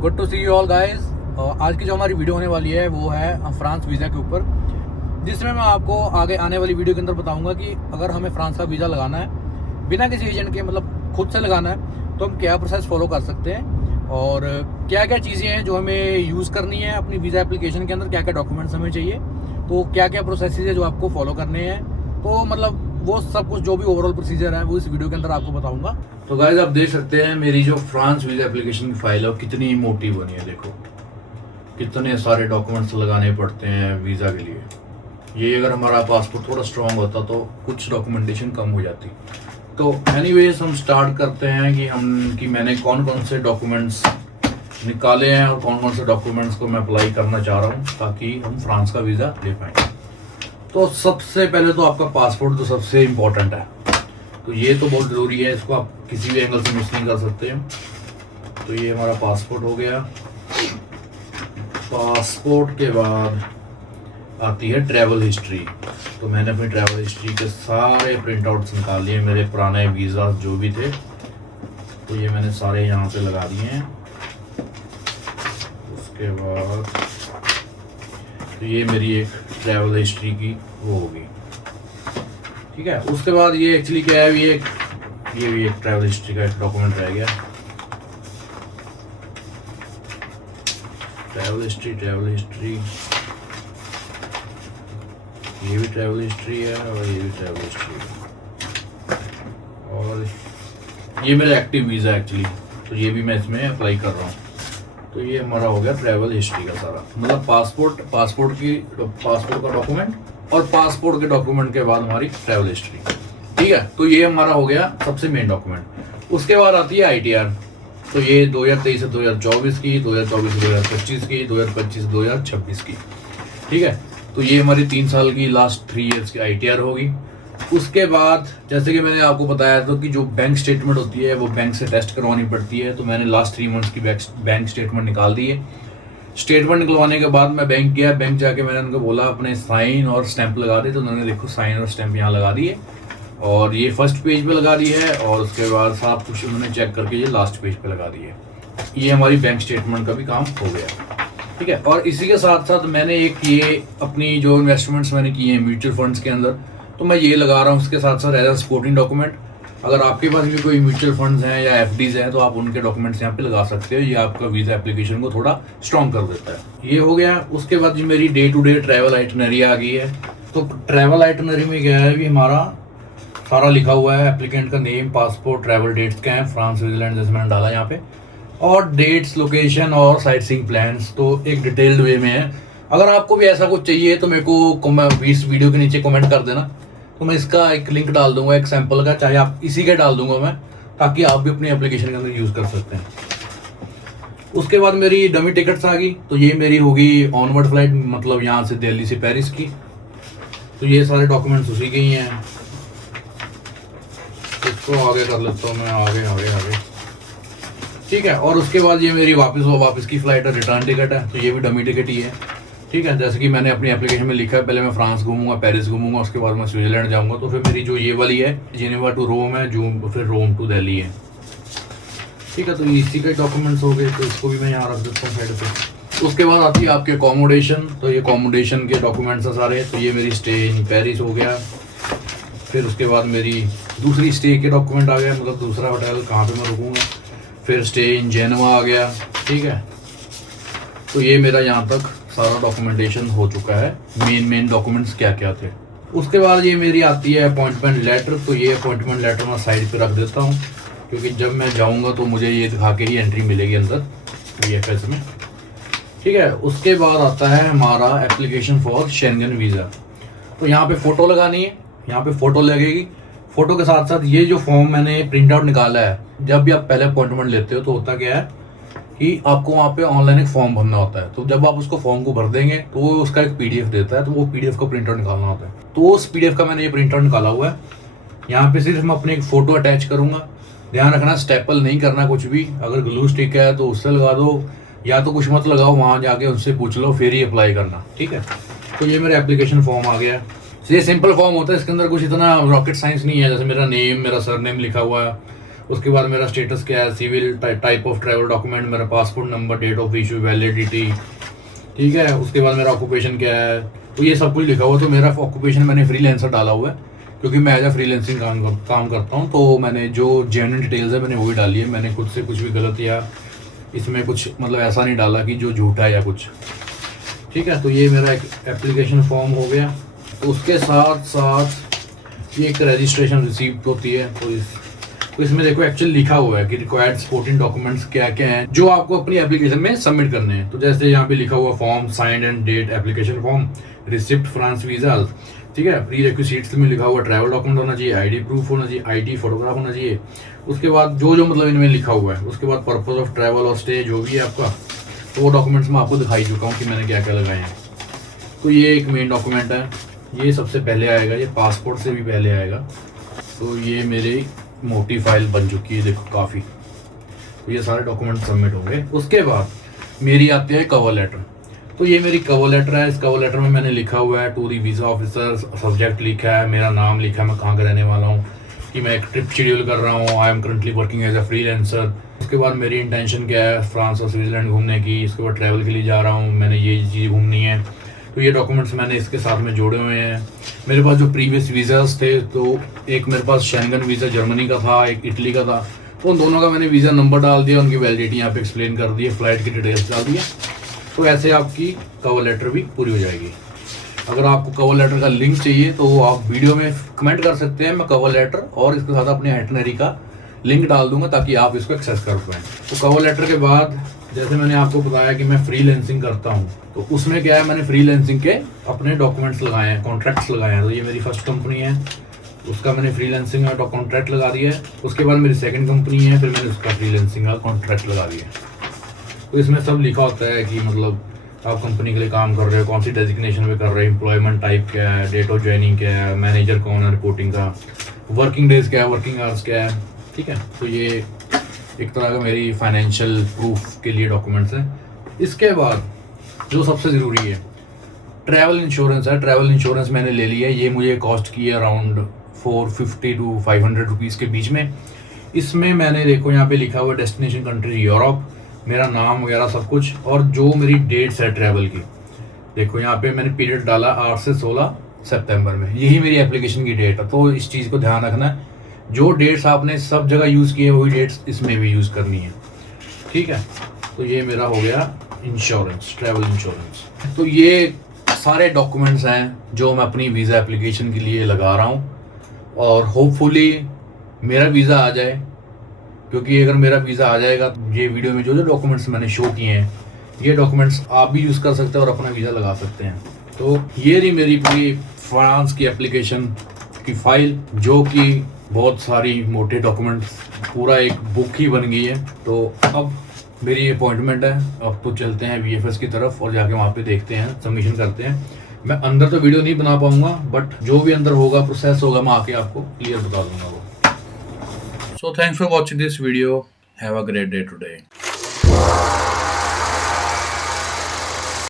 Good to see you all guys. आज की जो हमारी वीडियो होने वाली है वो है फ्रांस वीज़ा के ऊपर, जिसमें मैं आपको आगे आने वाली वीडियो के अंदर बताऊंगा कि अगर हमें फ्रांस का वीज़ा लगाना है बिना किसी एजेंट के, मतलब खुद से लगाना है, तो हम क्या प्रोसेस फॉलो कर सकते हैं और क्या क्या चीज़ें हैं जो हमें यूज़ करनी है अपनी वीज़ा एप्लीकेशन के अंदर, क्या क्या डॉक्यूमेंट्स हमें चाहिए, तो क्या क्या प्रोसेस है जो आपको फॉलो करने हैं। तो मतलब वो सब कुछ जो भी ओवरऑल प्रोसीजर है वो इस वीडियो के अंदर आपको बताऊंगा। तो गाइस आप देख सकते हैं मेरी जो फ्रांस वीज़ा एप्लीकेशन की फाइल है वो कितनी मोटी बनी है। देखो कितने सारे डॉक्यूमेंट्स लगाने पड़ते हैं वीज़ा के लिए। ये अगर हमारा पासपोर्ट थोड़ा स्ट्रांग होता तो कुछ डॉक्यूमेंटेशन कम हो जाती। तो एनीवेज हम स्टार्ट करते हैं कि मैंने कौन कौन से डॉक्यूमेंट्स निकाले हैं और कौन कौन से डॉक्यूमेंट्स को मैं अप्लाई करना चाह रहा हूँ ताकि हम फ्रांस का वीज़ा ले पाएँ। तो सबसे पहले तो आपका पासपोर्ट तो सबसे इम्पोर्टेंट है, तो ये तो बहुत ज़रूरी है, इसको आप किसी भी एंगल से मिस नहीं कर सकते हैं। तो ये हमारा पासपोर्ट हो गया। पासपोर्ट के बाद आती है ट्रैवल हिस्ट्री। तो मैंने अपनी ट्रैवल हिस्ट्री के सारे प्रिंट आउट्स निकाल लिए, मेरे पुराने वीज़ा जो भी थे, तो ये मैंने सारे यहाँ पे लगा दिए हैं। उसके बाद तो ये मेरी एक ट्रैवल हिस्ट्री की वो होगी, ठीक है। उसके बाद ये एक्चुअली क्या है, ये भी एक ट्रैवल हिस्ट्री का एक डॉक्यूमेंट रह गया। ट्रैवल हिस्ट्री ये भी ट्रैवल हिस्ट्री है और ये भी ट्रैवल हिस्ट्री है। और ये मेरा एक्टिव वीज़ा एक्चुअली, तो ये भी मैं इसमें अप्लाई कर रहा हूँ। तो ये हमारा हो गया ट्रैवल हिस्ट्री का सारा, मतलब पासपोर्ट का डॉक्यूमेंट और पासपोर्ट के डॉक्यूमेंट के बाद हमारी ट्रैवल हिस्ट्री, ठीक है। तो ये हमारा हो गया सबसे मेन डॉक्यूमेंट। उसके बाद आती है ITR। तो ये 2023 से 2024 की, 2024 से 2025 की, 2025 से 2026 की, ठीक है। तो ये हमारी 3 साल की लास्ट 3 ईयर्स की ITR होगी। उसके बाद जैसे कि मैंने आपको बताया था कि जो बैंक स्टेटमेंट होती है वो बैंक से टेस्ट करवानी पड़ती है, तो मैंने लास्ट 3 मंथ्स की बैंक स्टेटमेंट निकाल दी है। स्टेटमेंट निकलवाने के बाद मैं बैंक गया, बैंक जाके मैंने उनको बोला अपने साइन और स्टैंप लगा दे, तो उन्होंने देखो साइन और स्टैंप यहाँ लगा दिए और ये फर्स्ट पेज पे लगा दी है, और उसके बाद सब कुछ उन्होंने चेक करके ये लास्ट पेज पे लगा दी है। ये हमारी बैंक स्टेटमेंट का भी काम हो गया, ठीक है। और इसी के साथ साथ मैंने एक ये अपनी जो इन्वेस्टमेंट्स मैंने की हैं म्यूचुअल फंड्स के अंदर, तो मैं ये लगा रहा हूँ उसके साथ साथ एज अ सपोर्टिंग डॉक्यूमेंट। अगर आपके पास भी कोई म्यूचुअल फंड्स हैं या FDs हैं तो आप उनके डॉक्यूमेंट्स यहाँ पे लगा सकते हो, ये आपका वीज़ा एप्लीकेशन को थोड़ा स्ट्रॉन्ग कर देता है। ये हो गया। उसके बाद जी मेरी day to day travel itinerary आ गई है। तो ट्रैवल आइटनरी में क्या है, भी हमारा सारा लिखा हुआ है, एप्लीकेंट का नेम, पासपोर्ट, ट्रैवल डेट्स क्या हैं, फ्रांस स्विट्जरलैंड जैसे मैंने डाला यहाँ पे, और डेट्स, लोकेशन और साइट सीइंग प्लान्स, तो एक डिटेल्ड वे में है। अगर आपको भी ऐसा कुछ चाहिए तो मेरे को इस वीडियो के नीचे कमेंट कर देना, तो मैं इसका एक लिंक डाल दूंगा एक सैंपल का, चाहे आप इसी के डाल दूंगा मैं, ताकि आप भी अपनी एप्लीकेशन के अंदर यूज़ कर सकते हैं। उसके बाद मेरी डमी टिकट्स आ गई। तो ये मेरी होगी ऑनवर्ड फ्लाइट, मतलब यहाँ से दिल्ली से पेरिस की। तो ये सारे डॉक्यूमेंट्स उसी के ही हैं। इसको आगे कर लेता हूँ मैं, आगे, ठीक है। और उसके बाद ये मेरी वापस की फ्लाइट है, रिटर्न टिकट है, तो ये भी डमी टिकट ही है, ठीक है। जैसे कि मैंने अपनी एप्लीकेशन में लिखा है, पहले मैं फ्रांस घूमूंगा, पेरिस घूमूंगा, उसके बाद मैं स्विट्जरलैंड जाऊंगा। तो फिर मेरी जो ये वाली है जेनेवा टू रोम है, फिर रोम टू दिल्ली है, ठीक है। तो इसी के डॉक्यूमेंट्स हो गए, तो इसको भी मैं यहाँ रख देता हूँ साइड पे। उसके बाद आती है आपके अकोमोडेशन। तो ये अकोमोडेशन के डॉक्यूमेंट्स हैं सारे। तो ये मेरी स्टे इन पेरिस हो गया। फिर उसके बाद मेरी दूसरी स्टे के डॉक्यूमेंट आ गया, मतलब दूसरा होटल कहाँ पे मैं रुकूँगा। फिर स्टे इन जेनेवा आ गया, ठीक है। तो ये मेरा यहाँ तक सारा डॉक्यूमेंटेशन हो चुका है। मेन डॉक्यूमेंट्स क्या क्या थे। उसके बाद ये मेरी आती है अपॉइंटमेंट लेटर। तो ये अपॉइंटमेंट लेटर मैं साइड पे रख देता हूँ, क्योंकि जब मैं जाऊँगा तो मुझे ये दिखा के ही एंट्री मिलेगी अंदर VFS में, ठीक है। उसके बाद आता है हमारा एप्लीकेशन फॉर शेंगन वीज़ा। तो यहाँ पे फ़ोटो लगानी है, यहाँ पे फ़ोटो लगेगी। फ़ोटो के साथ साथ ये जो फॉर्म मैंने प्रिंट आउट निकाला है, जब भी आप पहले अपॉइंटमेंट लेते हो तो होता क्या है कि आपको वहाँ पे ऑनलाइन एक फॉर्म भरना होता है। तो जब आप उसको फॉर्म को भर देंगे तो वो उसका एक PDF देता है, तो वो PDF का प्रिंट आउट निकालना होता है। तो उस PDF का मैंने ये प्रिंट आउट निकाला हुआ है। यहाँ पे सिर्फ मैं अपनी एक फ़ोटो अटैच करूँगा। ध्यान रखना स्टेपल नहीं करना कुछ भी, अगर ग्लू स्टिक है तो उससे लगा दो, या तो कुछ मत लगाओ, वहाँ जाके उनसे पूछ लो, फिर ही अप्लाई करना, ठीक है। तो ये मेरा एप्लीकेशन फॉर्म आ गया है। ये सिंपल फॉर्म होता है, इसके अंदर कुछ इतना रॉकेट साइंस नहीं है। जैसे मेरा नेम, मेरा सरनेम लिखा हुआ है, उसके बाद मेरा स्टेटस क्या है, civil, type of travel document, मेरा passport number, date of issue, validity, ठीक है। उसके बाद मेरा ऑक्यूपेशन क्या है, तो ये सब कुछ लिखा हुआ। तो मेरा ऑक्यूपेशन मैंने फ्रीलांसर डाला हुआ है, क्योंकि मैं एज अ फ्रीलांसिंग काम करता हूँ। तो मैंने जो जेन्युइन डिटेल्स है मैंने वही डाली है। मैंने खुद से कुछ भी गलत या इसमें कुछ मतलब ऐसा नहीं डाला कि जो झूठा है या कुछ, ठीक है। तो ये मेरा एक एप्लीकेशन फॉर्म हो गया। तो उसके साथ साथ ये एक रजिस्ट्रेशन रिसीप्ट होती है। तो इसमें देखो एक्चुअली लिखा हुआ है कि रिक्वायर्ड सपोर्टिंग डॉक्यूमेंट्स क्या क्या हैं जो आपको अपनी एप्लीकेशन में सबमिट करने हैं। तो जैसे यहाँ पे लिखा हुआ form, signed and date application form, receipt France visa, ठीक है। प्री रिक्विजिट्स में लिखा हुआ ट्रैवल डॉक्यूमेंट होना चाहिए, आईडी प्रूफ होना चाहिए, आईटी फोटोग्राफ होना चाहिए। उसके बाद जो मतलब इनमें लिखा हुआ है, उसके बाद पर्पज ऑफ ट्रैवल और स्टे जो भी है आपका, तो वो डॉक्यूमेंट्स मैं आपको दिखाई चुका हूँ कि मैंने क्या क्या लगाए हैं। तो ये एक मेन डॉक्यूमेंट है, ये सबसे पहले आएगा, ये पासपोर्ट से भी पहले आएगा। तो ये मेरी मोटी फाइल बन चुकी है, देखो काफ़ी। तो ये सारे डॉक्यूमेंट सबमिट हो गए। उसके बाद मेरी आती है कवर लेटर। तो ये मेरी कवर लेटर है। इस कवर लेटर में मैंने लिखा हुआ है to the visa officer, subject लिखा है, मेरा नाम लिखा है, मैं कहाँ का रहने वाला हूँ, कि मैं एक ट्रिप शेड्यूल कर रहा हूँ, I am currently working as a freelancer. उसके बाद मेरी इंटेंशन क्या है, फ्रांस और स्विट्ज़रलैंड घूमने की। इसके बाद ट्रैवल के लिए जा रहा हूँ, मैंने ये चीज़ घूमनी है। तो ये डॉक्यूमेंट्स मैंने इसके साथ में जोड़े हुए हैं। मेरे पास जो प्रीवियस वीज़ास थे, तो एक मेरे पास शेंगन वीज़ा जर्मनी का था, एक इटली का था। तो उन दोनों का मैंने वीज़ा नंबर डाल दिया, उनकी वैलिडिटी यहाँ पे एक्सप्लेन कर दी है, फ्लाइट की डिटेल्स डाल दिया। तो ऐसे आपकी कवर लेटर भी पूरी हो जाएगी। अगर आपको कवर लेटर का लिंक चाहिए तो आप वीडियो में कमेंट कर सकते हैं, मैं कवर लेटर और इसके साथ अपने आइटनरी का लिंक डाल दूंगा ताकि आप इसको एक्सेस कर पाएँ। तो कवर लेटर के बाद जैसे मैंने आपको बताया कि मैं फ्रीलांसिंग करता हूँ, तो उसमें क्या है, मैंने फ्रीलांसिंग के अपने डॉक्यूमेंट्स लगाए हैं, कॉन्ट्रैक्ट्स लगाए हैं। तो ये मेरी फर्स्ट कंपनी है, उसका मैंने फ्रीलांसिंग का कॉन्ट्रैक्ट लगा दिया है। उसके बाद मेरी सेकंड कंपनी है, फिर मैंने उसका फ्रीलांसिंग का कॉन्ट्रैक्ट लगा दिया है। तो इसमें सब लिखा होता है कि मतलब आप कंपनी के लिए काम कर रहे हो, कौन सी डेजिग्नेशन में कर रहे हो, एम्प्लॉयमेंट टाइप क्या है, डेट ऑफ ज्वाइनिंग क्या है, मैनेजर कौन है रिपोर्टिंग का, वर्किंग डेज क्या है, वर्किंग आवर्स क्या है, ठीक है। तो ये एक तरह का मेरी फाइनेंशियल प्रूफ के लिए डॉक्यूमेंट्स हैं। इसके बाद जो सबसे ज़रूरी है, ट्रैवल इंश्योरेंस है। ट्रैवल इंश्योरेंस मैंने ले लिया है, ये मुझे कॉस्ट की है अराउंड 450 to 500 रुपीज़ के बीच में। इसमें मैंने देखो यहाँ पे लिखा हुआ डेस्टिनेशन कंट्री यूरोप, मेरा नाम वगैरह सब कुछ, और जो मेरी डेट्स है ट्रैवल की, देखो यहाँ पे मैंने पीरियड डाला 8 से 16 सितंबर में, यही मेरी एप्लीकेशन की डेट है। तो इस चीज़ को ध्यान रखना है, जो डेट्स आपने सब जगह यूज़ किए वही डेट्स इसमें भी यूज़ करनी है, ठीक है। तो ये मेरा हो गया इंश्योरेंस, ट्रैवल इंश्योरेंस। तो ये सारे डॉक्यूमेंट्स हैं जो मैं अपनी वीज़ा एप्लीकेशन के लिए लगा रहा हूँ, और होपफुली मेरा वीज़ा आ जाए, क्योंकि अगर मेरा वीज़ा आ जाएगा तो ये वीडियो में जो जो डॉक्यूमेंट्स मैंने शो किए हैं, ये डॉक्यूमेंट्स आप भी यूज़ कर सकते हैं और अपना वीज़ा लगा सकते हैं। तो ये रही मेरी पूरी फ्रांस की एप्लीकेशन की फ़ाइल, जो कि बहुत सारी मोटे डॉक्यूमेंट्स, पूरा एक बुक ही बन गई है। तो अब मेरी अपॉइंटमेंट है, अब तो चलते हैं VFS की तरफ और जाके वहाँ पे देखते हैं, सबमिशन करते हैं। मैं अंदर तो वीडियो नहीं बना पाऊँगा, बट जो भी अंदर होगा, प्रोसेस होगा, मैं आके आपको क्लियर बता दूँगा वो। So thanks for watching this video. Have a great day today.